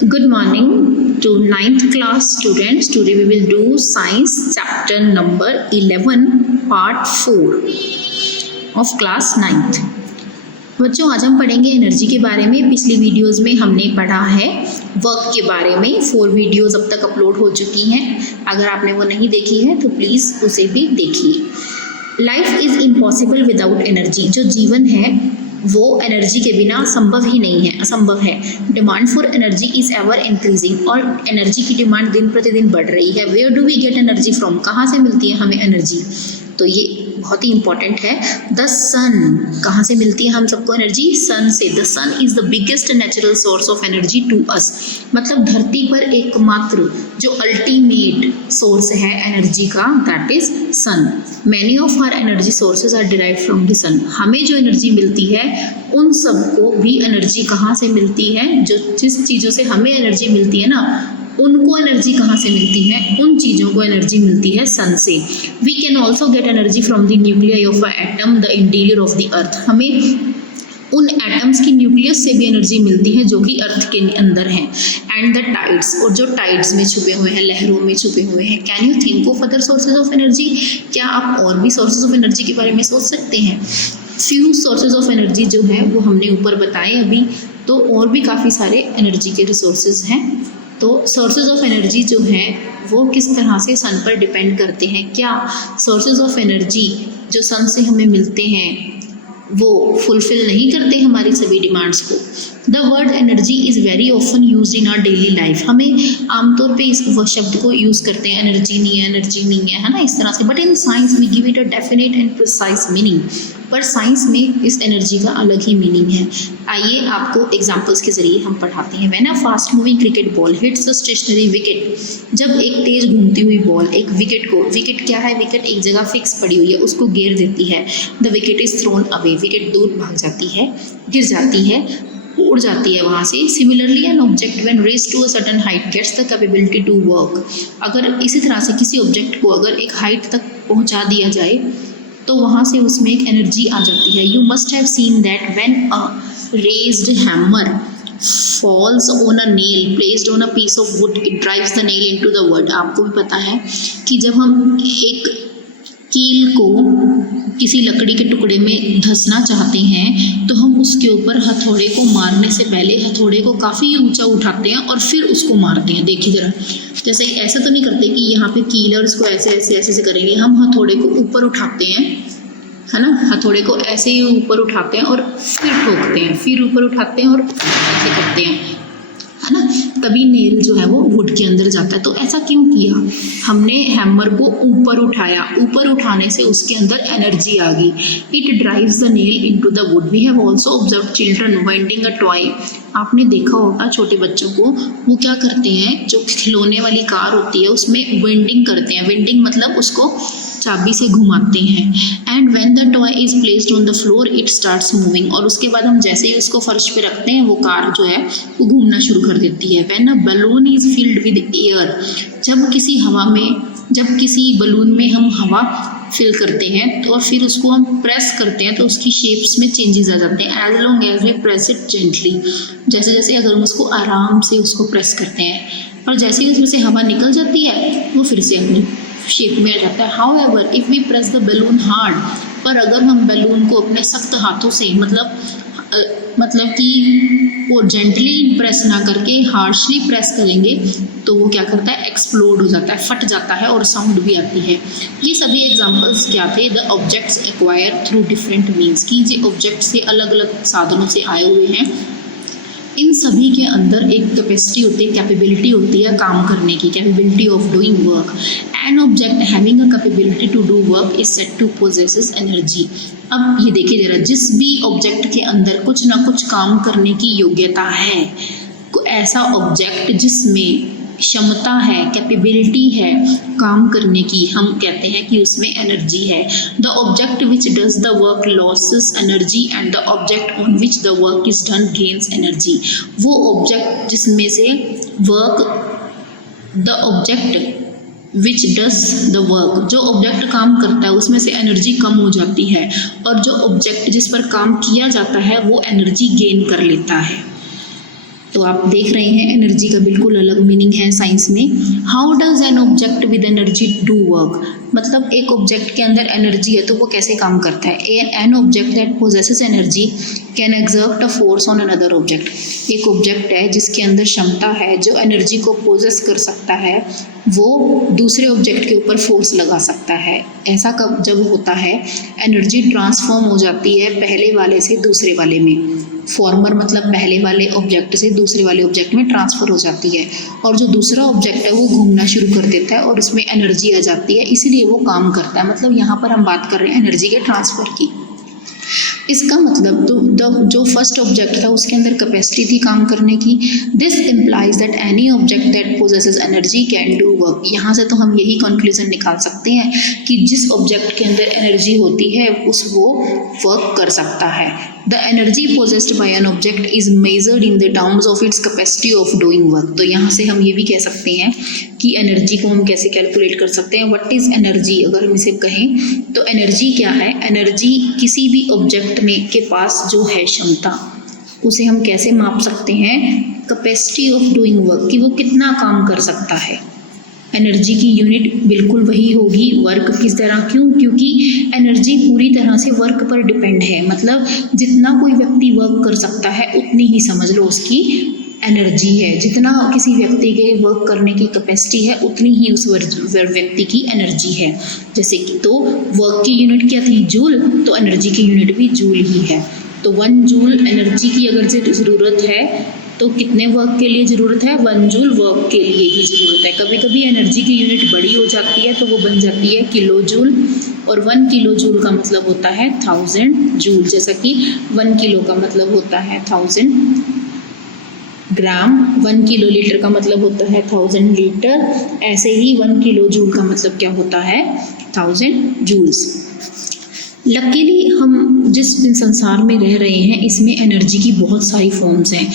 Good morning to 9th class students. Today we will do science chapter number 11 part 4 of class 9th. बच्चों आज हम पढ़ेंगे energy के बारे में। पिछली वीडियोस में हमने पढ़ा है वर्क के बारे में। 4 वीडियोस अब तक अपलोड हो चुकी हैं। अगर आपने वो नहीं देखी है तो प्लीज़ उसे भी देखिए। Life is impossible without energy. जो जीवन है वो एनर्जी के बिना संभव ही नहीं है, असंभव है। Demand for energy is ever increasing. और एनर्जी की डिमांड दिन प्रतिदिन बढ़ रही है। Where do we get energy from? कहाँ से मिलती है हमें एनर्जी? तो ये बहुत ही इंपॉर्टेंट है। द सन, कहाँ से मिलती है हम सबको एनर्जी? सन से। The sun is the biggest natural source of energy to us. मतलब धरती पर एकमात्र जो अल्टीमेट सोर्स है एनर्जी का, that is sun. Many of our energy sources are derived from the sun. हमें जो एनर्जी मिलती है उन सबको भी एनर्जी कहाँ से मिलती है? जो जिस चीज़ों से हमें एनर्जी मिलती है ना, उनको एनर्जी कहाँ से मिलती है? उन चीज़ों को एनर्जी मिलती है सन से। We can also get energy from the nuclear of a atom, the interior of the earth. हमें उन एटम्स की न्यूक्लियस से भी एनर्जी मिलती है जो कि अर्थ के अंदर है। एंड द टाइड्स, और जो टाइड्स में छुपे हुए हैं, लहरों में छुपे हुए हैं। Can you think of other sources of energy? क्या आप और भी सोर्सेज ऑफ एनर्जी के बारे में सोच सकते हैं? फ्यू सोर्सेज ऑफ एनर्जी जो है वो हमने ऊपर बताए अभी, तो और भी काफ़ी सारे एनर्जी के रिसोर्सेज हैं। तो सोर्सेज ऑफ एनर्जी जो है वो किस तरह से सन पर डिपेंड करते हैं? क्या सोर्सेज ऑफ एनर्जी जो सन से हमें मिलते हैं वो फुलफिल नहीं करते हमारी सभी डिमांड्स को? The word energy is very often use in our daily life. हमें आमतौर पे इस शब्द को यूज़ करते हैं, एनर्जी नहीं है, एनर्जी नहीं है ना, इस तरह से। But in science we give it a definite and precise meaning. पर साइंस में इस एनर्जी का अलग ही मीनिंग है। आइए आपको एग्जाम्पल्स के जरिए हम पढ़ाते हैं। When a fast moving cricket ball hits a stationary wicket, जब एक तेज घूमती हुई बॉल एक विकेट को, विकेट क्या है? विकेट एक जगह फिक्स पड़ी हुई है, उसको घेर देती है। The wicket is thrown away, wicket दूर भाग जाती है, गिर जाती है, उड़ जाती है वहाँ से। Similarly an object when raised to a certain height gets the capability to work. अगर इसी तरह से किसी ऑब्जेक्ट को अगर एक हाइट तक पहुँचा दिया जाए तो वहाँ से उसमें एक एनर्जी आ जाती है। You must have seen that when a raised hammer falls on a nail placed on a piece of wood, it drives the nail into the wood। आपको भी पता है कि जब हम एक कील को किसी लकड़ी के टुकड़े में धंसना चाहते हैं तो हम उसके ऊपर हथौड़े को मारने से पहले हथौड़े को काफ़ी ऊंचा उठाते हैं और फिर उसको मारते हैं। देखिए ज़रा, जैसे ऐसा तो नहीं करते कि यहाँ पे कील है और इसको ऐसे ऐसे ऐसे से करेंगे। हम हथौड़े को ऊपर उठाते हैं, है ना, हथौड़े को ऐसे ही ऊपर उठाते हैं और फिर ठोकते हैं, फिर ऊपर उठाते हैं और ऐसे करते हैं, है ना, तभी नेल जो है वो वुड के अंदर जाता है। तो ऐसा क्यों किया? हमने हैमर को ऊपर उठाया, ऊपर उठाने से उसके अंदर एनर्जी आ गई। It drives the nail into the wood. We have also observe children winding a toy. आपने देखा होगा छोटे बच्चों को, वो क्या करते हैं, जो खिलौने वाली कार होती है उसमें वेंडिंग करते हैं। वेंडिंग मतलब उसको चाबी से घुमाते हैं। And when the toy is placed on the floor it starts moving. और उसके बाद हम जैसे ही उसको फर्श पे रखते हैं वो कार जो है वो घूमना शुरू कर देती है। When a balloon is filled with air, जब किसी बलून में हम हवा फिल करते हैं तो और फिर उसको हम प्रेस करते हैं तो उसकी शेप्स में चेंजेस आ जाते हैं। As long as we press it gently, जैसे जैसे अगर हम उसको आराम से उसको प्रेस करते हैं और जैसे ही उसमें से हवा निकल जाती है वो फिर से अपनी शेप में आ जाता है। However if we press the balloon hard, पर अगर हम बैलून को अपने सख्त हाथों से मतलब कि वो जेंटली प्रेस ना करके हार्शली प्रेस करेंगे तो वो क्या करता है? एक्सप्लोड हो जाता है, फट जाता है और साउंड भी आती है। ये सभी एग्जांपल्स क्या थे? The objects acquire through different means, की ये ऑब्जेक्ट से अलग अलग साधनों से आए हुए हैं। इन सभी के अंदर एक कैपेसिटी होती है, कैपेबिलिटी होती है काम करने की, capability of doing work. An object having a capability to do work is said to possesses energy. अब ये देखिए जरा, जिस भी ऑब्जेक्ट के अंदर कुछ ना कुछ काम करने की योग्यता है, ऐसा ऑब्जेक्ट जिसमें क्षमता है, कैपेबिलिटी है काम करने की, हम कहते हैं कि उसमें एनर्जी है। The object which does the work losses energy and the object on which the work is done gains energy. वो ऑब्जेक्ट जिसमें से the object which does the work, जो ऑब्जेक्ट काम करता है उसमें से एनर्जी कम हो जाती है और जो ऑब्जेक्ट जिस पर काम किया जाता है वो एनर्जी गेन कर लेता है। तो आप देख रहे हैं एनर्जी का बिल्कुल अलग मीनिंग है साइंस में। How does an object with energy do work, मतलब एक ऑब्जेक्ट के अंदर एनर्जी है तो वो कैसे काम करता है। An object that possesses energy can exert a force on another object, एक ऑब्जेक्ट है जिसके अंदर क्षमता है जो एनर्जी को पोजेस कर सकता है, वो दूसरे ऑब्जेक्ट के ऊपर फोर्स लगा सकता है। ऐसा कब जब होता है, एनर्जी ट्रांसफॉर्म हो जाती है पहले वाले से दूसरे वाले में। फॉर्मर मतलब पहले वाले ऑब्जेक्ट से दूसरे वाले ऑब्जेक्ट में ट्रांसफ़र हो जाती है, और जो दूसरा ऑब्जेक्ट है वो घूमना शुरू कर देता है और उसमें एनर्जी आ जाती है, इसलिए वो काम करता है। मतलब यहाँ पर हम बात कर रहे हैं एनर्जी के ट्रांसफ़र की। इसका मतलब तो जो फर्स्ट ऑब्जेक्ट था उसके अंदर कैपेसिटी थी काम करने की। This implies that any object that possesses energy can do work. यहाँ से तो हम यही कंक्लूजन निकाल सकते हैं कि जिस ऑब्जेक्ट के अंदर एनर्जी होती है वो वर्क कर सकता है। The energy possessed by an object is measured in the terms of its capacity of doing work. तो यहाँ से हम ये भी कह सकते हैं कि एनर्जी को हम कैसे कैलकुलेट कर सकते हैं। व्हाट इज़ एनर्जी, अगर हम इसे कहें तो एनर्जी क्या है। एनर्जी किसी भी ऑब्जेक्ट में के पास जो है क्षमता, उसे हम कैसे माप सकते हैं, कैपेसिटी ऑफ डूइंग वर्क, कि वो कितना काम कर सकता है। एनर्जी की यूनिट बिल्कुल वही होगी, वर्क किस तरह, क्यों, क्योंकि एनर्जी पूरी तरह से वर्क पर डिपेंड है। मतलब जितना कोई व्यक्ति वर्क कर सकता है उतनी ही समझ लो उसकी एनर्जी है, जितना किसी व्यक्ति के वर्क करने की कैपेसिटी है उतनी ही उस व्यक्ति की एनर्जी है। जैसे कि तो वर्क की यूनिट क्या थी, जूल, तो एनर्जी की यूनिट भी जूल ही है। तो 1 जूल एनर्जी की अगर ज़रूरत है तो कितने वर्क के लिए ज़रूरत है, 1 जूल वर्क के लिए ही ज़रूरत है। कभी कभी एनर्जी की यूनिट बड़ी हो जाती है तो वो बन जाती है किलो जूल, और 1 किलो जूल का मतलब होता है 1000 जूल। जैसा कि 1 किलो का मतलब होता है 1000 ग्राम, 1 किलो लीटर का मतलब होता है 1000 लीटर, ऐसे ही 1 किलो जूल का मतलब क्या होता है, 1000 जूल्स। लकीली हम जिस संसार में रह रहे हैं इसमें एनर्जी की बहुत सारी फॉर्म्स हैं,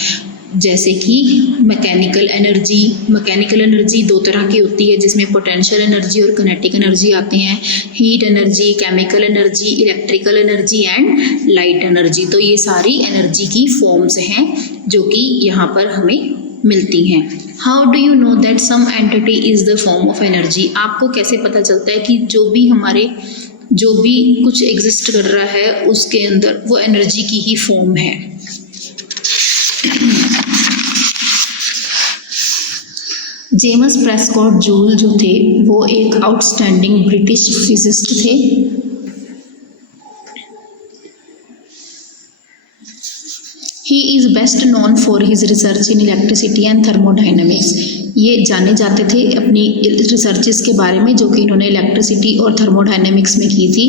जैसे कि मैकेनिकल एनर्जी। मैकेनिकल एनर्जी 2 तरह की होती है जिसमें पोटेंशियल एनर्जी और किनेटिक एनर्जी आते हैं। Heat energy, chemical energy, electrical energy and light energy. तो ये सारी एनर्जी की फॉर्म्स हैं जो कि यहाँ पर हमें मिलती हैं। How do you know that some entity is the form of energy, आपको कैसे पता चलता है कि जो भी कुछ एग्जिस्ट कर रहा है उसके अंदर वो एनर्जी की ही फॉर्म है। जेम्स प्रेस्कॉट जूल जो थे वो एक आउटस्टैंडिंग ब्रिटिश फिजिसिस्ट थे। He is best known for his research in electricity and thermodynamics. ये जाने जाते थे अपनी रिसर्चेस के बारे में जो कि इन्होंने इलेक्ट्रिसिटी और थर्मोडाइनमिक्स में की थी।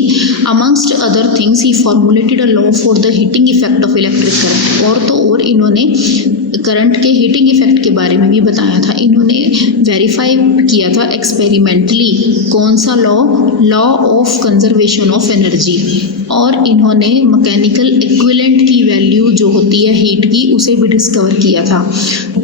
Amongst other things he formulated a law for the heating effect of electric current. और तो और इन्होंने करंट के हीटिंग इफेक्ट के बारे में भी बताया था। इन्होंने वेरीफाई किया था एक्सपेरिमेंटली, कौन सा law of conservation of energy. और इन्होंने मैकेनिकल इक्विवेलेंट की वैल्यू जो होती है हीट की उसे भी डिस्कवर किया था।